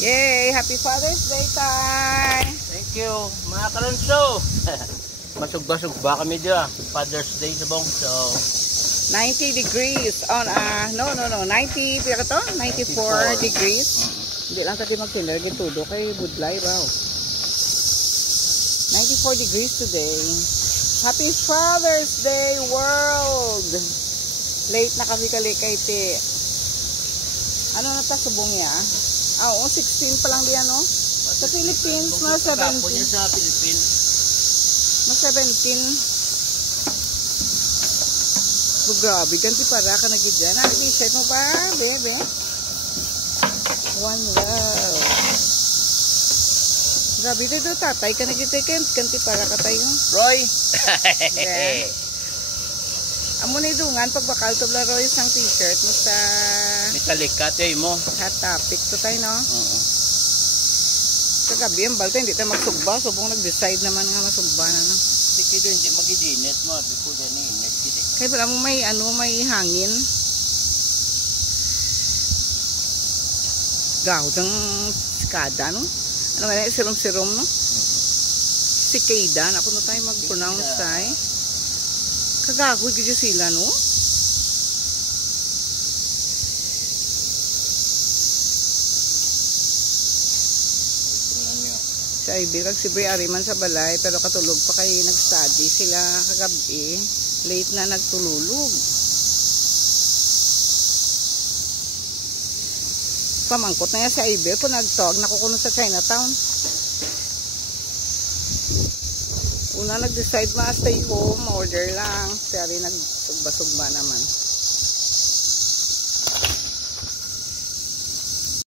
Yay! Happy Father's Day, Tay! Thank you, mga kalunso. Masug-basug ba kami dyan? Father's Day sa bong. So 90 degrees on, no, 90, pila ka to? 94 degrees. Hindi lang tayo mag-tiner, gitudo kay Budlay, wow. 94 degrees today. Happy Father's Day, world! Late na kami kalikay, te. Ano na ta, subong niya? Oo, 16 pa lang diyan, no? Sa Philippines, mga 17. Sa Philippines. Mga 17. Oh, grabe, ganti para ka na dyan. Ah, t-shirt mo pa, bebe. One love. Grabe dito, tatay ka na dito, ganti para ka tayo. Roy! Yeah. Amo na idungan, pag bakal to bla Roy, isang t-shirt mo sa Metallic cut mo. hot topic to tayo, no? Kagabi ang balta, hindi tayo magsugba. Subong nag-decide naman nga masugba na, no? Sige doon, hindi mag-idinit mo. Before na init. Kaya pala mo may hangin. Gahod ang skada, no? Ano nga, sirom-sirom, no? Cicada, ako na tayo mag-pronounce tayo. Kagahod ka sila, no? Sa ibirag si Bri Ariman sa balay, pero katulog pa kayo nag-study sila kagabi. Late na nagtululog. Pamangkot na yan sa Ibir kung nagtog nakukuno sa Chinatown. Una nag-decide ma stay home, order lang. Pero nagsugba-sugba naman.